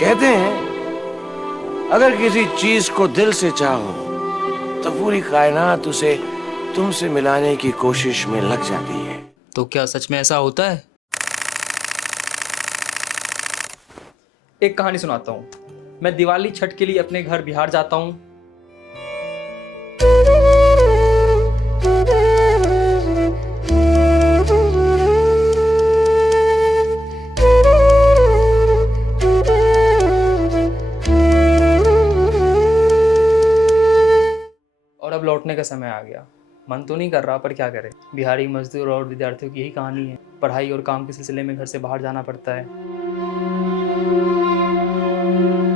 कहते हैं अगर किसी चीज को दिल से चाहो तो पूरी कायनात उसे तुमसे मिलाने की कोशिश में लग जाती है। तो क्या सच में ऐसा होता है? एक कहानी सुनाता हूँ। मैं दिवाली छठ के लिए अपने घर बिहार जाता हूँ। और अब लौटने का समय आ गया। मन तो नहीं कर रहा, पर क्या करें, बिहारी मजदूर और विद्यार्थियों की यही कहानी है। पढ़ाई और काम के सिलसिले में घर से बाहर जाना पड़ता है।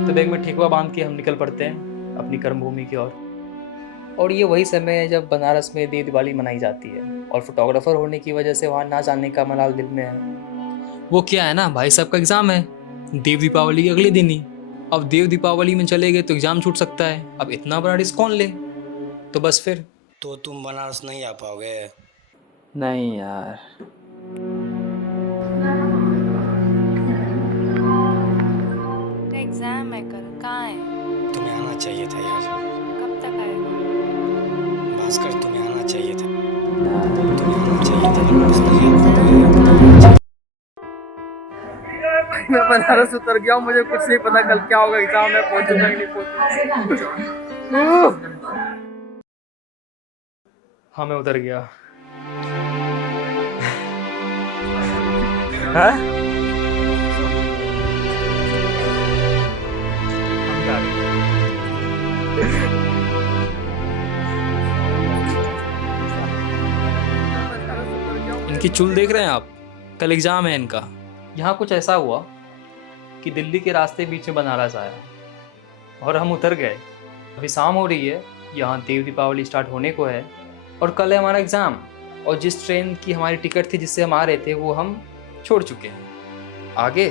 तो बैग में ठेकुआ बांध के हम निकल पड़ते हैं अपनी कर्मभूमि की ओर। और ये वही समय है जब बनारस में देव दिवाली मनाई जाती है, और फोटोग्राफर होने की वजह से वहाँ ना जाने का मलाल दिल में है। वो क्या है ना, भाई साहब का एग्ज़ाम है देव दीपावली के अगले दिन ही। अब देव दीपावली में चले गए तो एग्ज़ाम छूट सकता है। अब इतना बड़ा रिस्क कौन ले? तो बस फिर तो तुम बनारस नहीं आ पाओगे? नहीं यार। एग्जाम है कल, कहाँ है? तुम्हें आना चाहिए था यार। कब तक आएगा? भास्कर, तुम्हें आना चाहिए था। तुम्हें आना चाहिए था, बनारस नहीं आ पाओगे। मैं बनारस उतर गया हूँ, मुझे कुछ नहीं पता कल क्या होगा, एग्जाम में पहुंचूंगा कि नहीं पहुंचूंगा। हाँ, मैं उतर गया। इनकी चुल देख रहे हैं आप? कल एग्जाम है इनका। यहाँ कुछ ऐसा हुआ कि दिल्ली के रास्ते बीच में बनारस आया और हम उतर गए। अभी शाम हो रही है, यहाँ देव दीपावली स्टार्ट होने को है और कल है हमारा एग्ज़ाम। और जिस ट्रेन की हमारी टिकट थी जिससे हम आ रहे थे वो हम छोड़ चुके हैं। आगे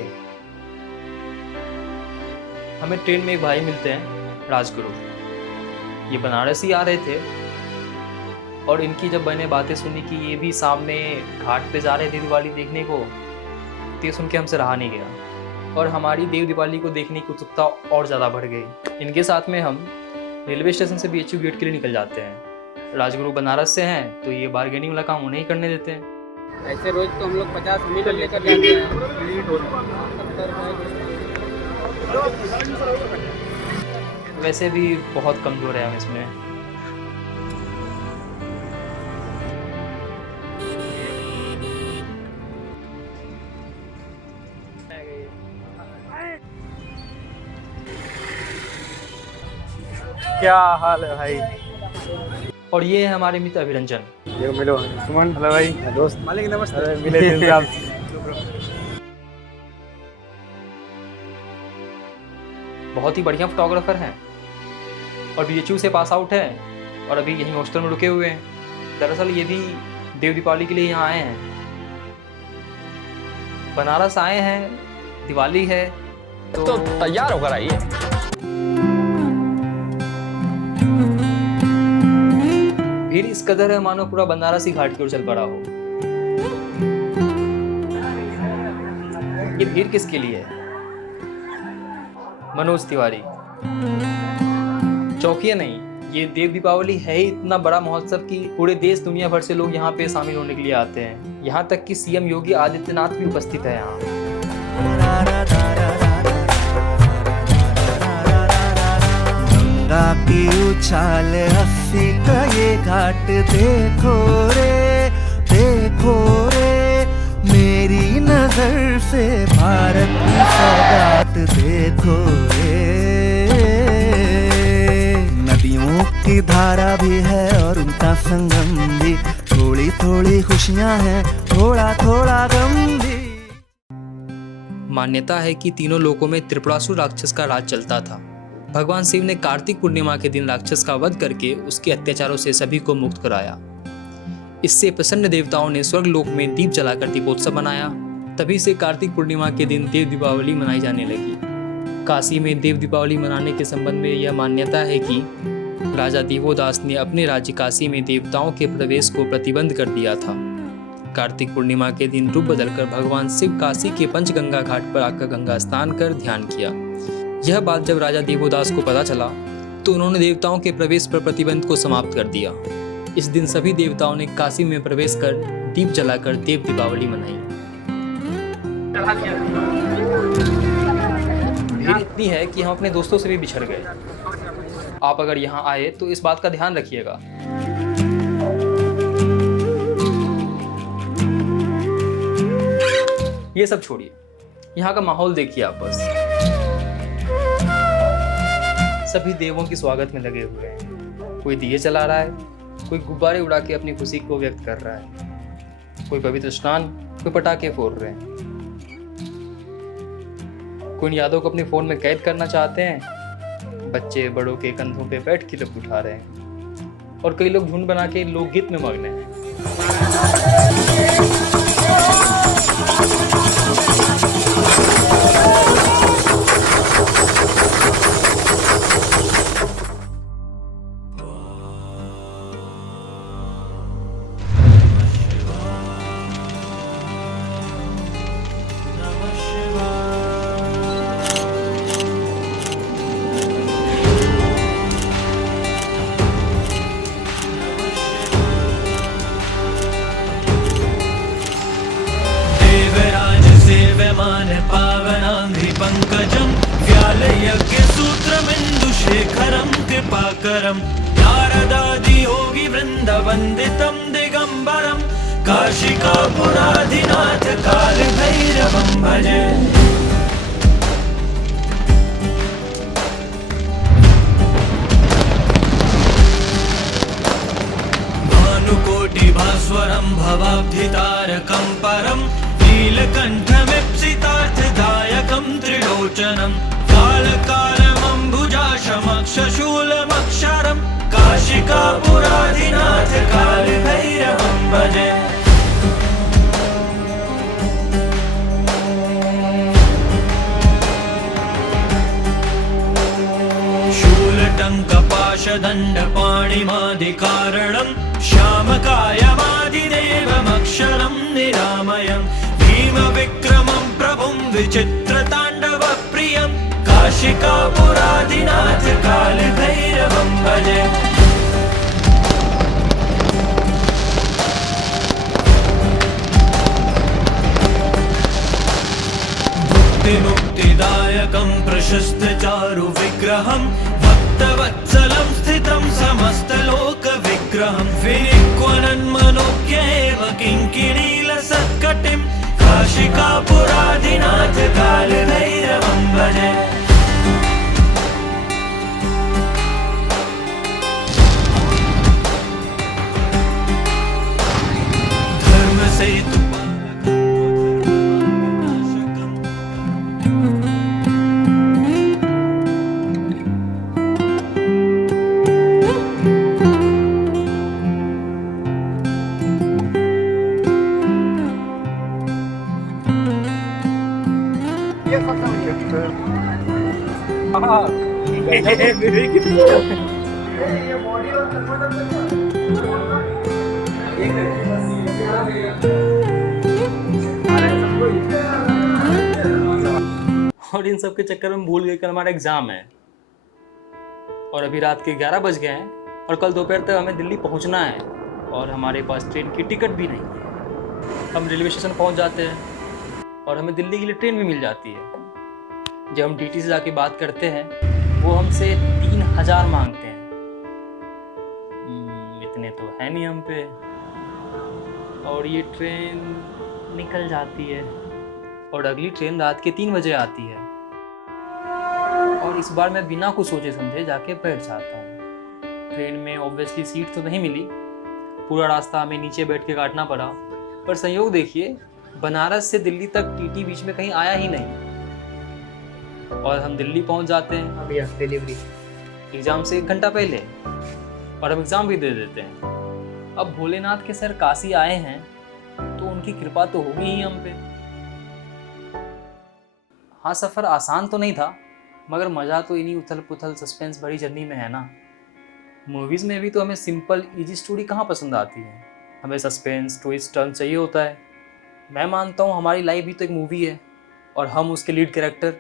हमें ट्रेन में एक भाई मिलते हैं, राजगुरु। ये बनारस ही आ रहे थे और इनकी जब मैंने बातें सुनी कि ये भी सामने घाट पे जा रहे थे दिवाली देखने को, तो ये सुन के हमसे रहा नहीं गया और हमारी देव दिवाली को देखने की उत्सुकता और ज़्यादा बढ़ गई। इनके साथ में हम रेलवे स्टेशन से BHU गेट के लिए निकल जाते हैं। राजगुरु बनारस से हैं तो ये बार्गेनिंग वाला काम उन्हें ही करने देते हैं। ऐसे रोज तो हम लोग 50 मीटर लेकर जाते हैं। वैसे भी बहुत कमज़ोर है हम इसमें। क्या हाल है भाई? और ये है हमारे मित्र अभिरंजन। ये मिलो सुमन। हेलो भाई, दोस्त। मालिक नमस्ते। मिले दिन से आप। बहुत ही बढ़िया फोटोग्राफर हैं और BHU से पास आउट है और अभी यहीं हॉस्टल में रुके हुए हैं। दरअसल ये भी देव दीपावली के लिए यहाँ आए हैं, बनारस आए हैं, दिवाली है तो तैयार होकर आइए। भीड़ इस कदर है मानो पूरा बनारस ही घाट की ओर चल पड़ा हो। ये भीड़ किसके लिए है? मनोज तिवारी। चौकिया नहीं, ये देव दीपावली है ही इतना बड़ा महोत्सव कि पूरे देश दुनिया भर से लोग यहाँ पे शामिल होने के लिए आते हैं। यहाँ तक कि CM योगी आदित्यनाथ भी उपस्थित है यहाँ। गंगा की उछाल 80 का ये घाट देखो रे मेरी नजर से भारत की सौगात देखो रे। नदियों की धारा भी है और उनका संगम भी, थोड़ी थोड़ी खुशियां हैं, थोड़ा थोड़ा गम भी। मान्यता है कि तीनों लोकों में त्रिपुरासुर राक्षस का राज चलता था। भगवान शिव ने कार्तिक पूर्णिमा के दिन राक्षस का वध करके उसके अत्याचारों से सभी को मुक्त कराया। इससे प्रसन्न देवताओं ने स्वर्ग लोक में दीप जलाकर दीपोत्सव मनाया। तभी से कार्तिक पूर्णिमा के दिन देव दीपावली मनाई जाने लगी। काशी में देव दीपावली मनाने के संबंध में यह मान्यता है कि राजा दिवोदास ने अपने राज्य काशी में देवताओं के प्रवेश को प्रतिबंध कर दिया था। कार्तिक पूर्णिमा के दिन रूप बदलकर भगवान शिव काशी के पंचगंगा घाट पर आकर गंगा स्नान कर ध्यान किया। यह बात जब राजा देवोदास को पता चला तो उन्होंने देवताओं के प्रवेश पर प्रतिबंध को समाप्त कर दिया। इस दिन सभी देवताओं ने काशी में प्रवेश कर दीप जलाकर देव दीपावली मनाई। भीड़ इतनी है कि हम अपने दोस्तों से भी बिछड़ गए। आप अगर यहाँ आए तो इस बात का ध्यान रखिएगा। ये सब छोड़िए, यहाँ का माहौल देखिए आप बस। सभी देवों के स्वागत में लगे हुए हैं। कोई दिए जला रहा है, कोई गुब्बारे उड़ा के अपनी खुशी को व्यक्त कर रहा है, कोई पवित्र स्नान, कोई पटाखे फोड़ रहे हैं। कोई इन यादों को अपने फोन में कैद करना चाहते हैं। बच्चे बड़ों के कंधों पे बैठ के लुत्फ उठा रहे हैं और कई लोग झुंड बना के लोकगीत में मग्न हैं। पावनाङ्घ्रिपङ्कजं व्यालयज्ञसूत्रमिन्दुशेखरं कृपाकरं नारदादियोगिवृन्दवन्दितं दिगम्बरं काशिकापुराधिनाथ कालभैरवं भजे। भानुकोटिभास्वरं भवाब्धितारकं परं नीलकण्ठमीप्सितार्थदायकं त्रिलोचनं कालकालमम्बुजाशमक्षशूलमक्षरं काशिकापुराधिनाथ कालभैरवं भजे। शूलटङ्कपाशदण्डपाणिमादिकारणं श्यामकायमादिदेवमक्षरं निरामयम् भीमविक्रमं प्रभुं विचित्रताण्डवप्रियं काशिकापुराधिनाथ कालभैरवं भजे। मुक्तिदायकं प्रशस्तचारुविग्रहं भक्तवत्सलं स्थितं समस्तलोकविग्रहं विनिक्वनन्मनोज्ञैव किङ्किणीलसत्कटिं काशिकापुराधिनाथ कालभैरवं भजे। धर्मसेतु और इन सब के चक्कर में भूल गए कि हमारा एग्जाम है और अभी रात के 11 बज गए हैं और कल दोपहर तक हमें दिल्ली पहुंचना है और हमारे पास ट्रेन की टिकट भी नहीं है। हम रेलवे स्टेशन पहुंच जाते हैं और हमें दिल्ली के लिए ट्रेन भी मिल जाती है। जब हम टीटी से जाके बात करते हैं वो हमसे 3000 मांगते हैं। इतने तो है नहीं हम पे और ये ट्रेन निकल जाती है और अगली ट्रेन रात के 3 बजे आती है और इस बार मैं बिना कुछ सोचे समझे जाके बैठ जाता हूँ। ट्रेन में ऑब्वियसली सीट तो नहीं मिली, पूरा रास्ता हमें नीचे बैठ के काटना पड़ा। पर संयोग देखिए, बनारस से दिल्ली तक टीटी बीच में कहीं आया ही नहीं और हम दिल्ली पहुंच जाते हैं अभी डिलीवरी एग्ज़ाम से 1 घंटा पहले और हम एग्ज़ाम भी दे देते हैं। अब भोलेनाथ के सर काशी आए हैं तो उनकी कृपा तो होगी ही हम पे। हाँ, सफ़र आसान तो नहीं था मगर मज़ा तो इन्हीं उथल पुथल सस्पेंस भरी जर्नी में है ना। मूवीज़ में भी तो हमें सिंपल इजी स्टोरी कहाँ पसंद आती है, हमें सस्पेंस ट्विस्ट टर्न चाहिए होता है। मैं मानता हूँ हमारी लाइफ भी तो एक मूवी है और हम उसके लीड कैरेक्टर।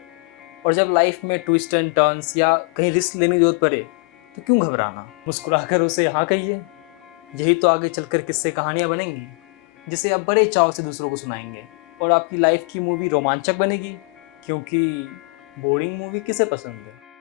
और जब लाइफ में ट्विस्ट एंड टर्न्स या कहीं रिस्क लेने की जरूरत पड़े तो क्यों घबराना, मुस्कुराकर उसे हाँ कहिए। यही तो आगे चलकर किस्से कहानियाँ बनेंगी जिसे आप बड़े चाव से दूसरों को सुनाएंगे, और आपकी लाइफ की मूवी रोमांचक बनेगी, क्योंकि बोरिंग मूवी किसे पसंद है।